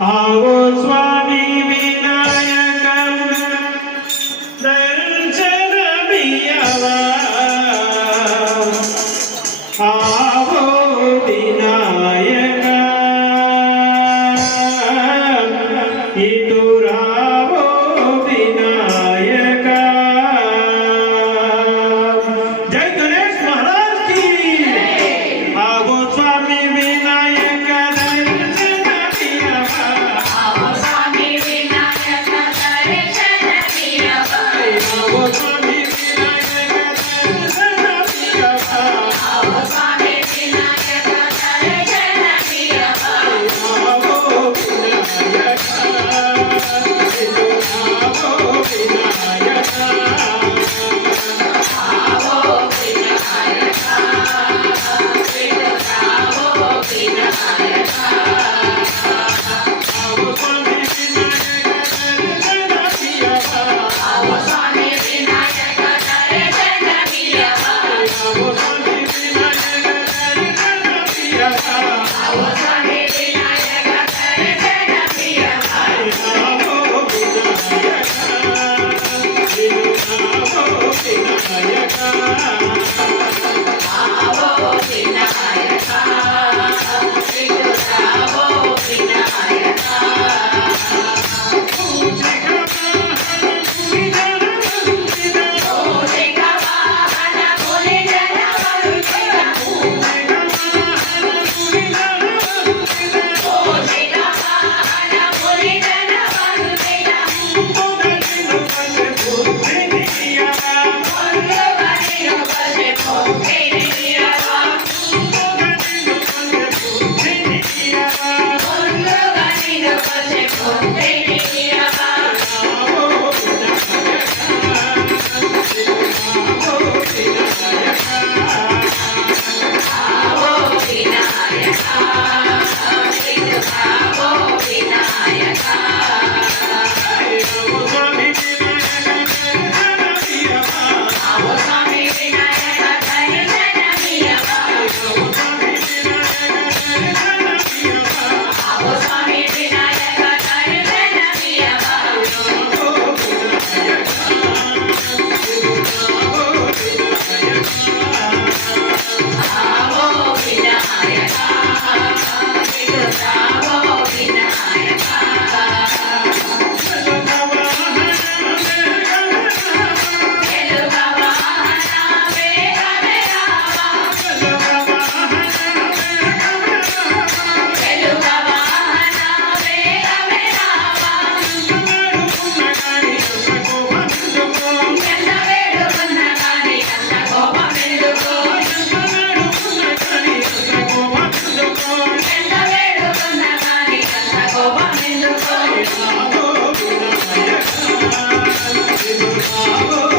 Our Swami, we Oh,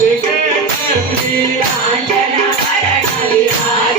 Venkatagiri ಆಂಜನ ಮರ ಕವಿರಾಜ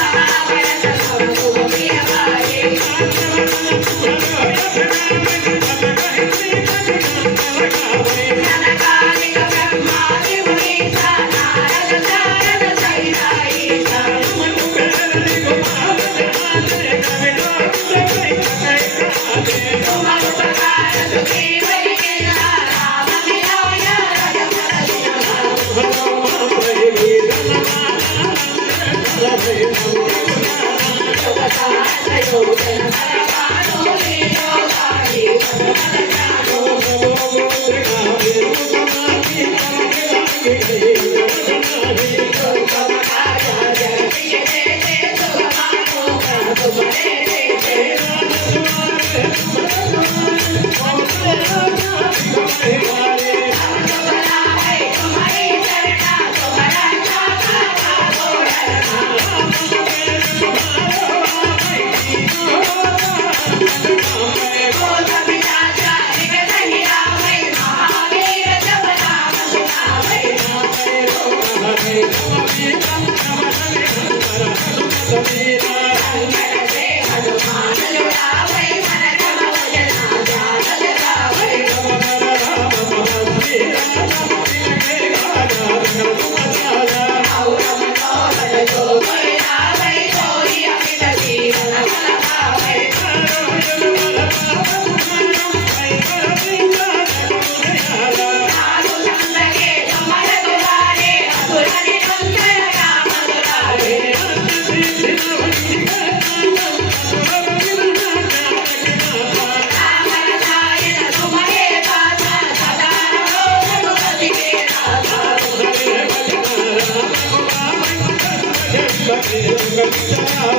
Hare